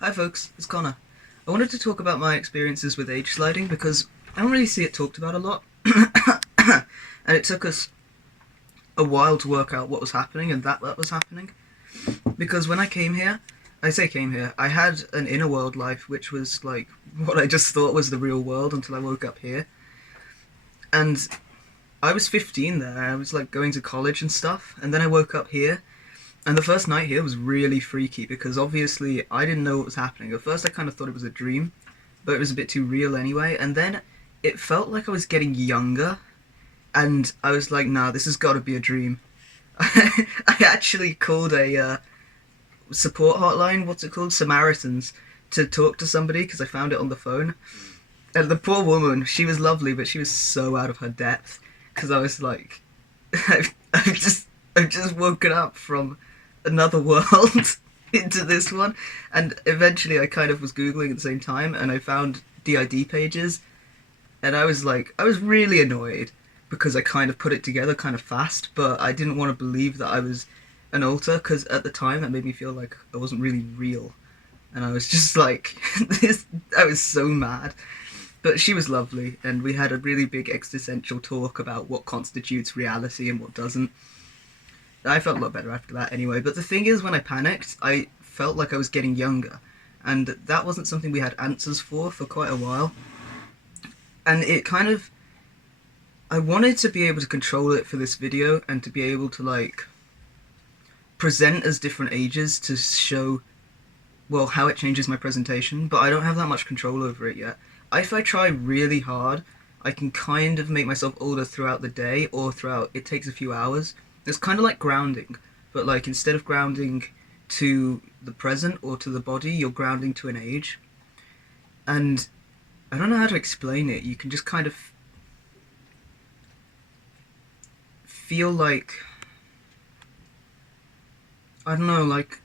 Hi folks, it's Connor. I wanted to talk about my experiences with age sliding because I don't really see it talked about a lot. And it took us a while to work out what was happening and that was happening. Because when I came here, I had an inner world life which was like what I just thought was the real world until I woke up here. And I was 15 there, I was like going to college and stuff, and then I woke up here. And the first night here was really freaky because obviously I didn't know what was happening. At first I kind of thought it was a dream, but it was a bit too real anyway. And then it felt like I was getting younger, and I was like, nah, this has got to be a dream. I actually called a support hotline, what's it called? Samaritans, to talk to somebody because I found it on the phone. And the poor woman, she was lovely, but she was so out of her depth because I was like, I've just woken up from another world into this one, and eventually I kind of was googling at the same time, and I found DID pages, and I was really annoyed because I kind of put it together kind of fast, but I didn't want to believe that I was an alter because at the time that made me feel like I wasn't really real, and I was just like, this. I was so mad. But she was lovely, and we had a really big existential talk about what constitutes reality and what doesn't. I felt a lot better after that anyway. But the thing is, when I panicked, I felt like I was getting younger, and that wasn't something we had answers for quite a while. And it kind of, I wanted to be able to control it for this video and to be able to like present as different ages to show, well, how it changes my presentation. But I don't have that much control over it yet. If I try really hard, I can kind of make myself older throughout the day or throughout. It takes a few hours. It's kind of like grounding, but like instead of grounding to the present or to the body, you're grounding to an age. And I don't know how to explain it. You can just kind of feel like, I don't know, like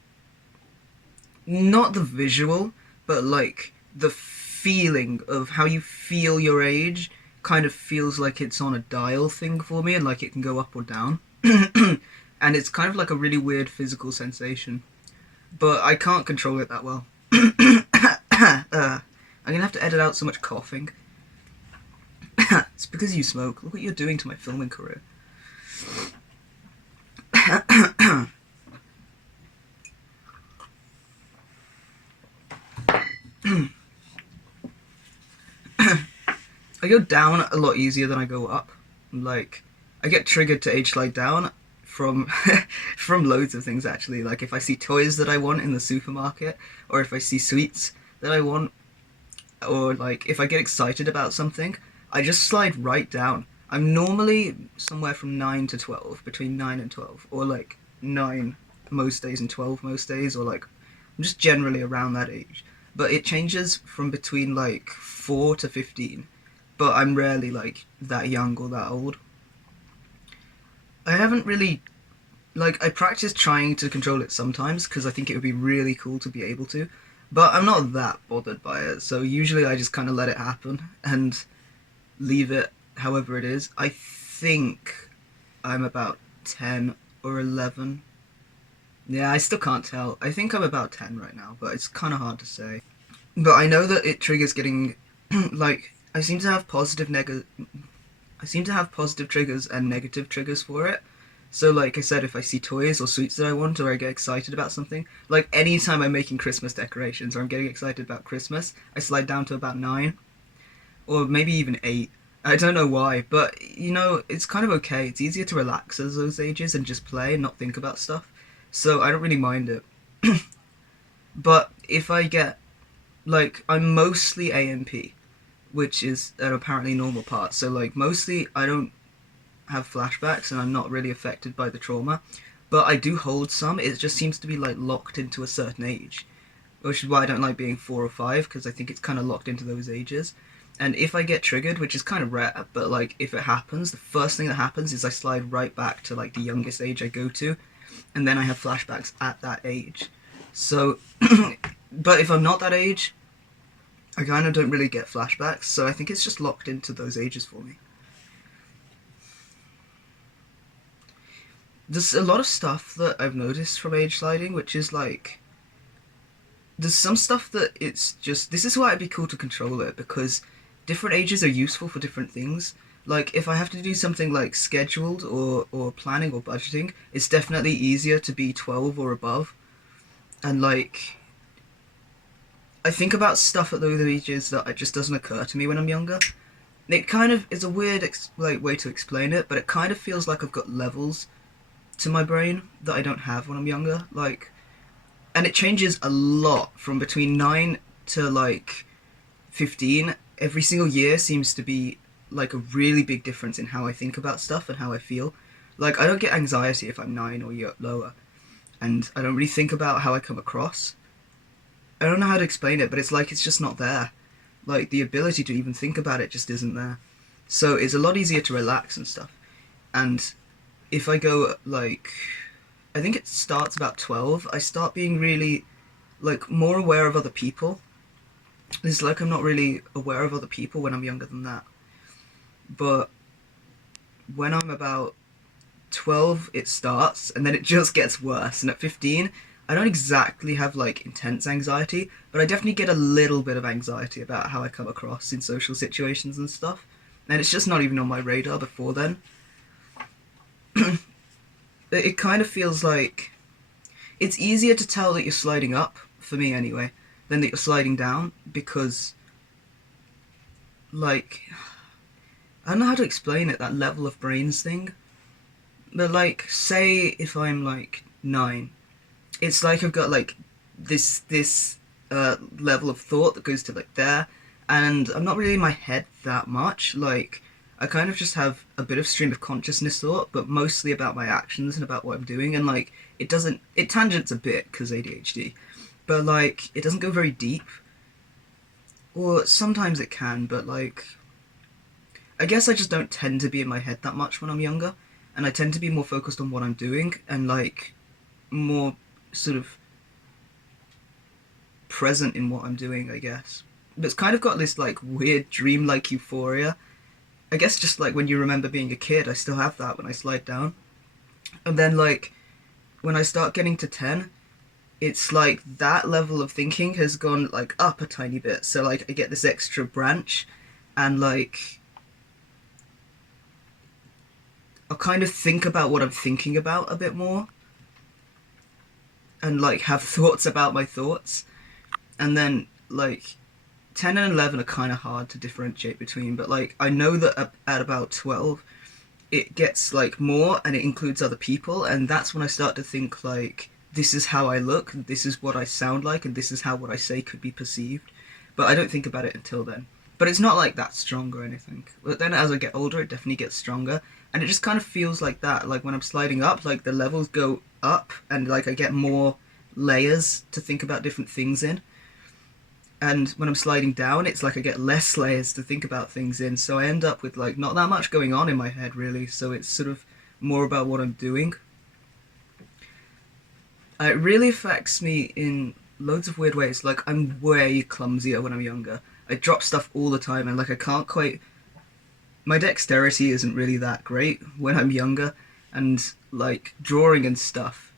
not the visual, but like the feeling of how you feel your age kind of feels like it's on a dial thing for me, and like it can go up or down. And it's kind of like a really weird physical sensation, but I can't control it that well. I'm gonna have to edit out so much coughing. It's because you smoke. Look what you're doing to my filming career. I go down a lot easier than I go up. Like, I get triggered to age slide down from from loads of things actually. Like if I see toys that I want in the supermarket, or if I see sweets that I want, or like if I get excited about something, I just slide right down. I'm normally somewhere from 9 to 12, between 9 and 12, or like 9 most days and 12 most days, or like I'm just generally around that age. But it changes from between like 4 to 15, but I'm rarely like that young or that old. I haven't really, like, I practice trying to control it sometimes because I think it would be really cool to be able to, but I'm not that bothered by it, so usually I just kind of let it happen and leave it however it is. I think I'm about 10 or 11. Yeah, I still can't tell. I think I'm about 10 right now, but it's kind of hard to say. But I know that it triggers getting, like, I seem to have positive triggers and negative triggers for it. So, like I said, if I see toys or sweets that I want, or I get excited about something, like anytime I'm making Christmas decorations or I'm getting excited about Christmas, I slide down to about 9, or maybe even 8. I don't know why, but you know, it's kind of okay. It's easier to relax at those ages and just play and not think about stuff. So I don't really mind it. But if I get, like, I'm mostly AMP, which is an apparently normal part. So, like, mostly I don't have flashbacks and I'm not really affected by the trauma, but I do hold some. It just seems to be like locked into a certain age, which is why I don't like being 4 or 5, because I think it's kind of locked into those ages. And if I get triggered, which is kind of rare, but like if it happens, the first thing that happens is I slide right back to like the youngest age I go to, and then I have flashbacks at that age. So, but if I'm not that age, I kind of don't really get flashbacks, so I think it's just locked into those ages for me. There's a lot of stuff that I've noticed from age sliding, which is like, there's some stuff that it's just, this is why it'd be cool to control it, because different ages are useful for different things. Like if I have to do something like scheduled or planning or budgeting, it's definitely easier to be 12 or above. And like I think about stuff at those ages that it just doesn't occur to me when I'm younger. It kind of is a weird like way to explain it, but it kind of feels like I've got levels to my brain that I don't have when I'm younger. Like, and it changes a lot from between 9 to like 15. Every single year seems to be like a really big difference in how I think about stuff and how I feel. Like I don't get anxiety if I'm 9 or lower, and I don't really think about how I come across. I don't know how to explain it, but it's like it's just not there. Like the ability to even think about it just isn't there. So it's a lot easier to relax and stuff. And if I go like, I think it starts about 12, I start being really like more aware of other people. It's like I'm not really aware of other people when I'm younger than that. But when I'm about 12 it starts, and then it just gets worse, and at 15 I don't exactly have like intense anxiety, but I definitely get a little bit of anxiety about how I come across in social situations and stuff, and it's just not even on my radar before then. It kind of feels like it's easier to tell that you're sliding up, for me anyway, than that you're sliding down, because like I don't know how to explain it, that level of brains thing. But like, say if I'm like 9, it's like I've got like this level of thought that goes to like there, and I'm not really in my head that much. Like, I kind of just have a bit of stream of consciousness thought, but mostly about my actions and about what I'm doing, and like it tangents a bit because ADHD, but like it doesn't go very deep. Or sometimes it can, but like I guess I just don't tend to be in my head that much when I'm younger, and I tend to be more focused on what I'm doing and like more sort of present in what I'm doing, I guess. But it's kind of got this like weird dream-like euphoria. I guess just like when you remember being a kid, I still have that when I slide down. And then like when I start getting to 10, it's like that level of thinking has gone like up a tiny bit. So like I get this extra branch, and like I'll kind of think about what I'm thinking about a bit more, and like have thoughts about my thoughts. And then like 10 and 11 are kind of hard to differentiate between, but like I know that at about 12 it gets like more, and it includes other people, and that's when I start to think like this is how I look, this is what I sound like, and this is how what I say could be perceived. But I don't think about it until then. But it's not like that strong or anything. But then as I get older it definitely gets stronger, and it just kind of feels like that. Like when I'm sliding up, like the levels go up, and like I get more layers to think about different things in. And when I'm sliding down, it's like I get less layers to think about things in, so I end up with like not that much going on in my head really, so it's sort of more about what I'm doing. It really affects me in loads of weird ways. Like I'm way clumsier when I'm younger. I drop stuff all the time, and like I can't quite, my dexterity isn't really that great when I'm younger, and like drawing and stuff.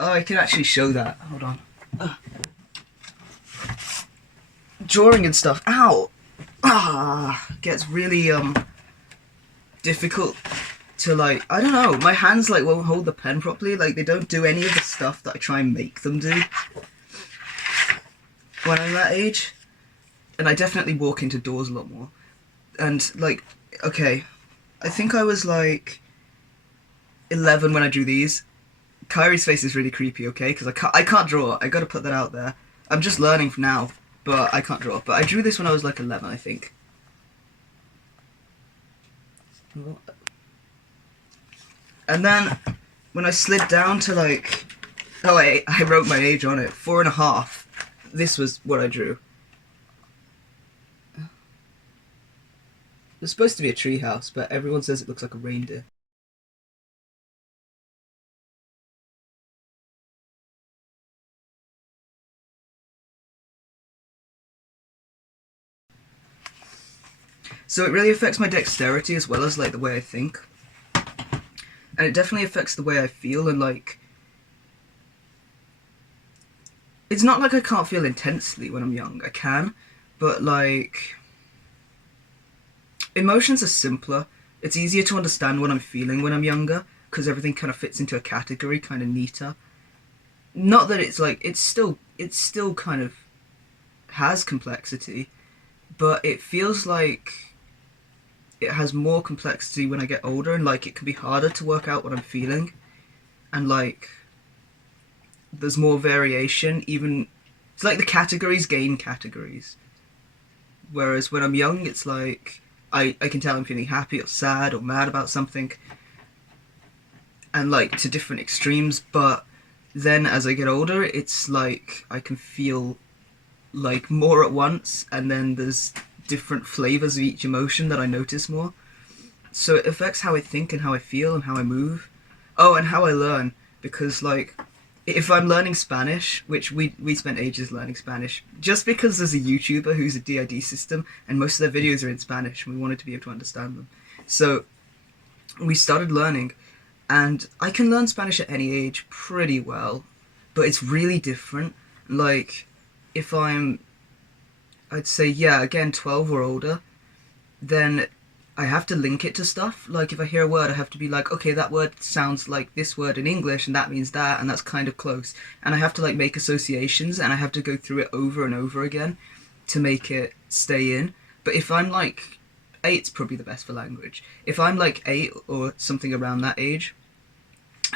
Oh, I can actually show that. Hold on. Drawing and stuff, ow, gets really difficult to like, I don't know, my hands like won't hold the pen properly, like they don't do any of the stuff that I try and make them do when I'm that age. And I definitely walk into doors a lot more. And like, okay, I think I was like 11 when I drew these. Kyrie's face is really creepy, okay, because I can't draw, I gotta put that out there. I'm just learning from now, but I can't draw. But I drew this when I was like 11, I think. And then when I slid down to like, oh wait, I wrote my age on it, 4.5. This was what I drew. It's supposed to be a treehouse, but everyone says it looks like a reindeer. So it really affects my dexterity as well as like the way I think. And it definitely affects the way I feel, and like it's not like I can't feel intensely when I'm young. I can, but like emotions are simpler. It's easier to understand what I'm feeling when I'm younger because everything kind of fits into a category, kind of neater. Not that it's like it's still kind of has complexity, but it feels like it has more complexity when I get older, and like it can be harder to work out what I'm feeling, and like there's more variation. Even it's like the categories gain categories, whereas when I'm young, it's like I can tell I'm feeling happy or sad or mad about something, and like to different extremes. But then as I get older, it's like I can feel like more at once, and then there's different flavors of each emotion that I notice more. So it affects how I think and how I feel and how I move. Oh, and how I learn, because like if I'm learning Spanish, which we spent ages learning Spanish, just because there's a YouTuber who's a DID system and most of their videos are in Spanish and we wanted to be able to understand them. So we started learning, and I can learn Spanish at any age pretty well, but it's really different. Like if I'd say, yeah, again, 12 or older, then I have to link it to stuff. Like, if I hear a word, I have to be like, okay, that word sounds like this word in English, and that means that, and that's kind of close. And I have to, like, make associations, and I have to go through it over and over again to make it stay in. But if I'm, like, 8's probably the best for language. If I'm, like, 8 or something around that age,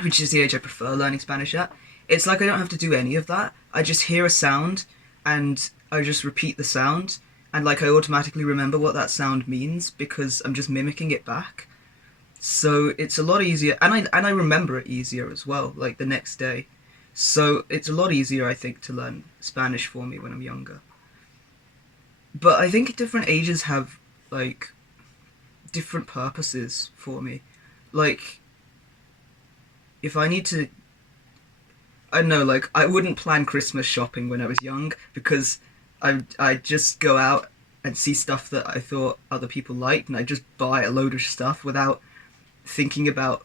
which is the age I prefer learning Spanish at, it's like I don't have to do any of that. I just hear a sound, and I just repeat the sound, and like I automatically remember what that sound means because I'm just mimicking it back. So it's a lot easier, and I remember it easier as well, like the next day. So it's a lot easier, I think, to learn Spanish for me when I'm younger. But I think different ages have like different purposes for me. Like if I need to, I don't know, like I wouldn't plan Christmas shopping when I was young because I just go out and see stuff that I thought other people liked, and I just buy a load of stuff without thinking about,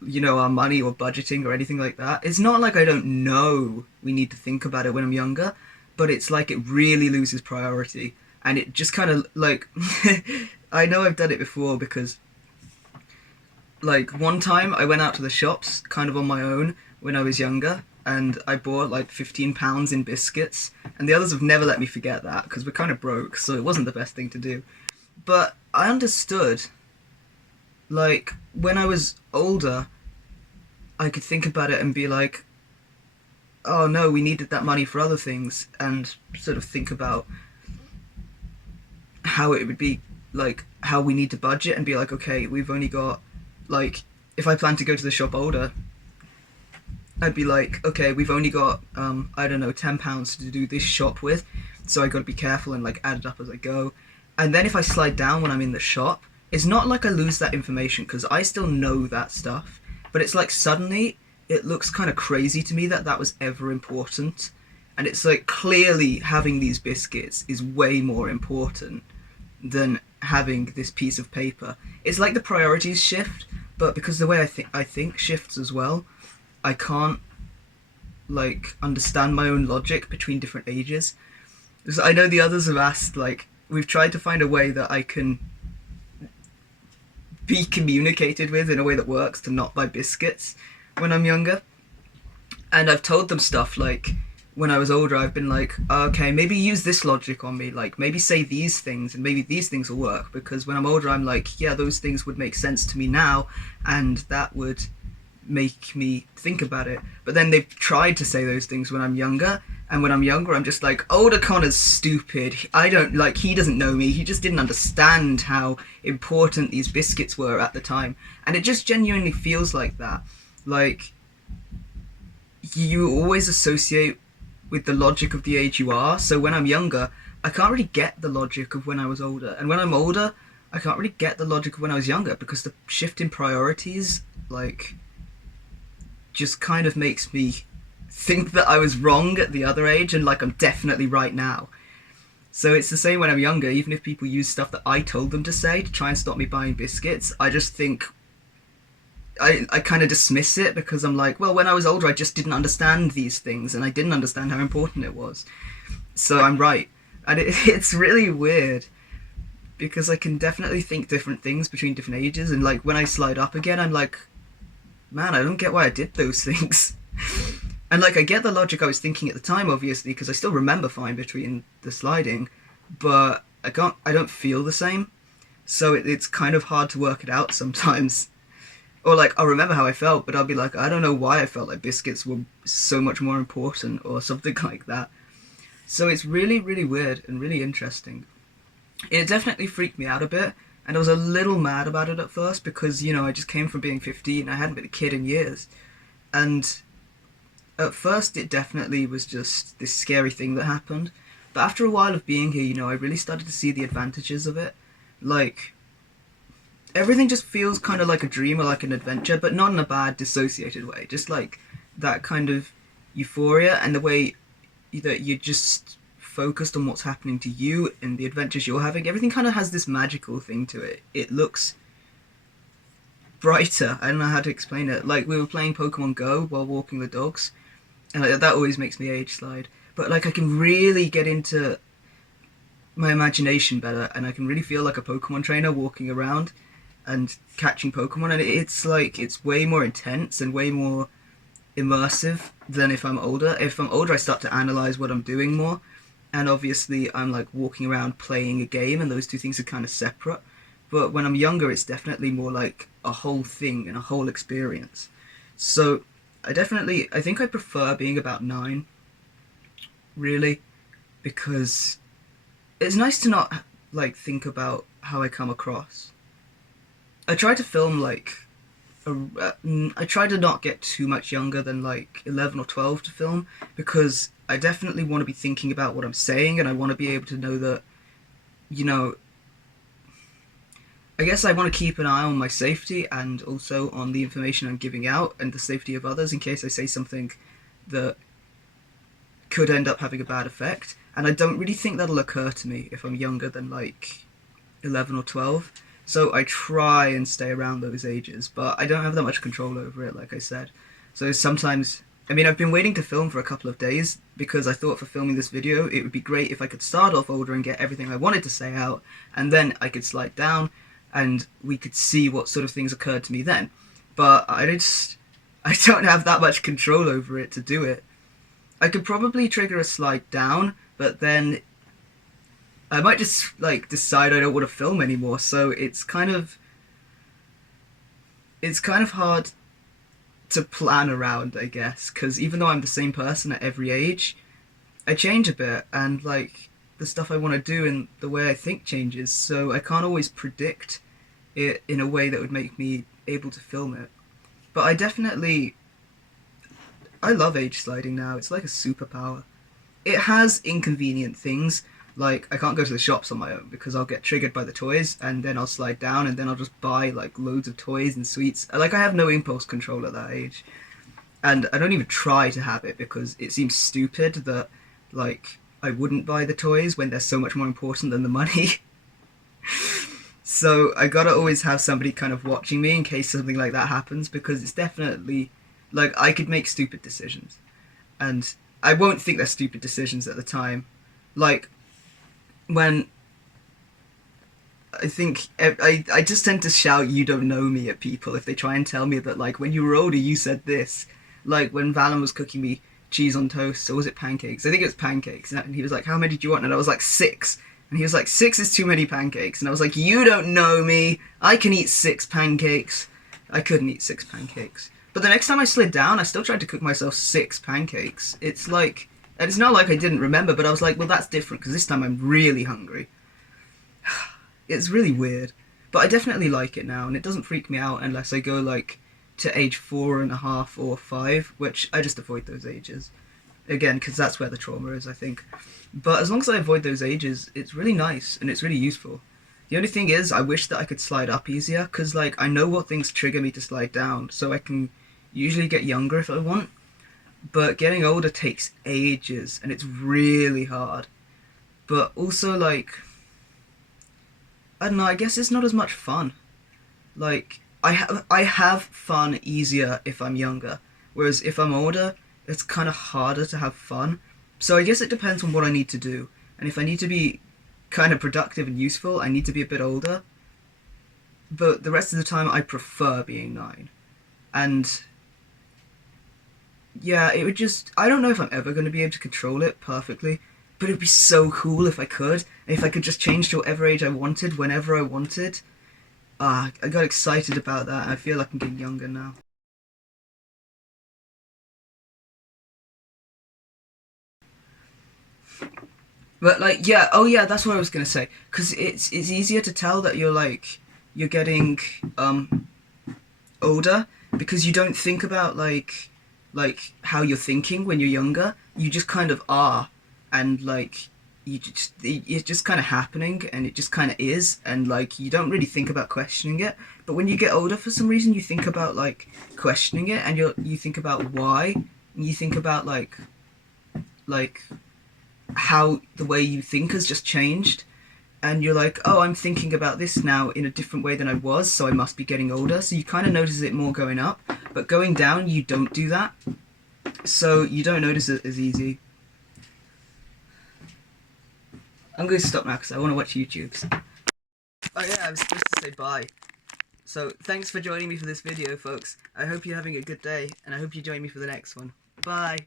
our money or budgeting or anything like that. It's not like I don't know we need to think about it when I'm younger, but it's like it really loses priority, and it just kind of like I know I've done it before because like one time I went out to the shops kind of on my own when I was younger, and I bought like £15 in biscuits, and the others have never let me forget that because we're kind of broke, so it wasn't the best thing to do. But I understood, like when I was older, I could think about it and be like, oh no, we needed that money for other things, and sort of think about how it would be, like how we need to budget and be like, okay, we've only got, like, if I plan to go to the shop older, I'd be like, okay, we've only got, I don't know, £10 to do this shop with, so I gotta be careful and, like, add it up as I go. And then if I slide down when I'm in the shop, it's not like I lose that information, because I still know that stuff, but it's like suddenly it looks kind of crazy to me that that was ever important. And it's like, clearly having these biscuits is way more important than having this piece of paper. It's like the priorities shift, but because the way I think shifts as well, I can't, like, understand my own logic between different ages. Because I know the others have asked, like, we've tried to find a way that I can be communicated with in a way that works to not buy biscuits when I'm younger. And I've told them stuff like, when I was older, I've been like, okay, maybe use this logic on me, like, maybe say these things, and maybe these things will work, because when I'm older, I'm like, yeah, those things would make sense to me now, and that would make me think about it. But then they've tried to say those things when I'm younger, and when I'm younger, I'm just like, older Connor's stupid. He doesn't know me. He just didn't understand how important these biscuits were at the time. And it just genuinely feels like that. Like, you always associate with the logic of the age you are. So when I'm younger, I can't really get the logic of when I was older. And when I'm older, I can't really get the logic of when I was younger, because the shift in priorities, like, just kind of makes me think that I was wrong at the other age, and like I'm definitely right now. So it's the same when I'm younger. Even if people use stuff that I told them to say to try and stop me buying biscuits, I just think I kind of dismiss it because I'm like, well, when I was older, I just didn't understand these things, and I didn't understand how important it was. So I'm right, and it's really weird because I can definitely think different things between different ages, and like when I slide up again, I'm like, man, I don't get why I did those things. And like I get the logic I was thinking at the time, obviously, because I still remember fine between the sliding, but I don't feel the same, so it's kind of hard to work it out sometimes. Or like I'll remember how I felt, but I'll be like, I don't know why I felt like biscuits were so much more important or something like that. So it's really, really weird and really interesting. It definitely freaked me out a bit, and I was a little mad about it at first because, you know, I just came from being 15, I hadn't been a kid in years. And at first it definitely was just this scary thing that happened. But after a while of being here, you know, I really started to see the advantages of it. Like, everything just feels kind of like a dream or like an adventure, but not in a bad, dissociated way. Just like that kind of euphoria and the way that you're just focused on what's happening to you and the adventures you're having. Everything kind of has this magical thing to it. It looks brighter. I don't know how to explain it. Like, we were playing Pokemon Go while walking the dogs, and like, that always makes me age slide. But like, I can really get into my imagination better, and I can really feel like a Pokemon trainer walking around and catching Pokemon, and it's like it's way more intense and way more immersive than if I'm older. If I'm older, I start to analyze what I'm doing more, and obviously I'm like walking around playing a game, and those two things are kind of separate. But when I'm younger, it's definitely more like a whole thing and a whole experience. So I think I prefer being about 9, really, because it's nice to not like think about how I come across. I try to film like I try to not get too much younger than like 11 or 12 to film, because I definitely want to be thinking about what I'm saying, and I want to be able to know that, you know, I guess I want to keep an eye on my safety and also on the information I'm giving out and the safety of others in case I say something that could end up having a bad effect. And I don't really think that'll occur to me if I'm younger than like 11 or 12. So I try and stay around those ages, but I don't have that much control over it, like I said. So sometimes, I mean, I've been waiting to film for a couple of days because I thought for filming this video it would be great if I could start off older and get everything I wanted to say out, and then I could slide down and we could see what sort of things occurred to me then. But I don't have that much control over it to do it. I could probably trigger a slide down, but then I might just like decide I don't want to film anymore. So it's kind of hard to plan around, I guess, because even though I'm the same person at every age, I change a bit, and like the stuff I want to do and the way I think changes, so I can't always predict it in a way that would make me able to film it. But I love age sliding now. It's like a superpower. It has inconvenient things, like I can't go to the shops on my own because I'll get triggered by the toys, and then I'll slide down, and then I'll just buy like loads of toys and sweets. Like, I have no impulse control at that age, and I don't even try to have it because it seems stupid that like I wouldn't buy the toys when they're so much more important than the money. So I gotta always have somebody kind of watching me in case something like that happens, because it's definitely like I could make stupid decisions, and I won't think they're stupid decisions at the time. Like, when I just tend to shout "you don't know me" at people if they try and tell me that, like, when you were older you said this. Like when Valen was cooking me cheese on toast, or was it pancakes? I think it was pancakes, and he was like, "How many did you want?" And I was like, 6. And he was like, 6 is too many pancakes. And I was like, "You don't know me. I can eat 6 pancakes." I couldn't eat 6 pancakes. But the next time I slid down, I still tried to cook myself 6 pancakes. It's like, and it's not like I didn't remember, but I was like, well, that's different, because this time I'm really hungry. It's really weird. But I definitely like it now, and it doesn't freak me out unless I go, like, to age 4.5 or 5, which I just avoid those ages. Again, because that's where the trauma is, I think. But as long as I avoid those ages, it's really nice, and it's really useful. The only thing is, I wish that I could slide up easier, because, like, I know what things trigger me to slide down, so I can usually get younger if I want. But getting older takes ages, and it's really hard. But also, like, I don't know, I guess it's not as much fun. Like, I have fun easier if I'm younger, whereas if I'm older, it's kind of harder to have fun. So I guess it depends on what I need to do, and if I need to be kind of productive and useful, I need to be a bit older. But the rest of the time, I prefer being 9. And yeah, it would just. I don't know if I'm ever going to be able to control it perfectly, but it'd be so cool if I could. If I could just change to whatever age I wanted, whenever I wanted. I got excited about that, and I feel like I'm getting younger now. But like, yeah, oh yeah, that's what I was gonna say. Cause it's easier to tell that you're getting older because you don't think about like how you're thinking when you're younger. You just kind of are, and like it's just kind of happening, and it just kind of is, and like you don't really think about questioning it. But when you get older, for some reason, you think about like questioning it, and you think about why, and you think about like how the way you think has just changed, and you're like, oh, I'm thinking about this now in a different way than I was, so I must be getting older. So you kind of notice it more going up, but going down, you don't do that. So you don't notice it as easy. I'm going to stop now because I want to watch YouTube's. Oh yeah, I was supposed to say bye. So thanks for joining me for this video, folks. I hope you're having a good day, and I hope you join me for the next one. Bye.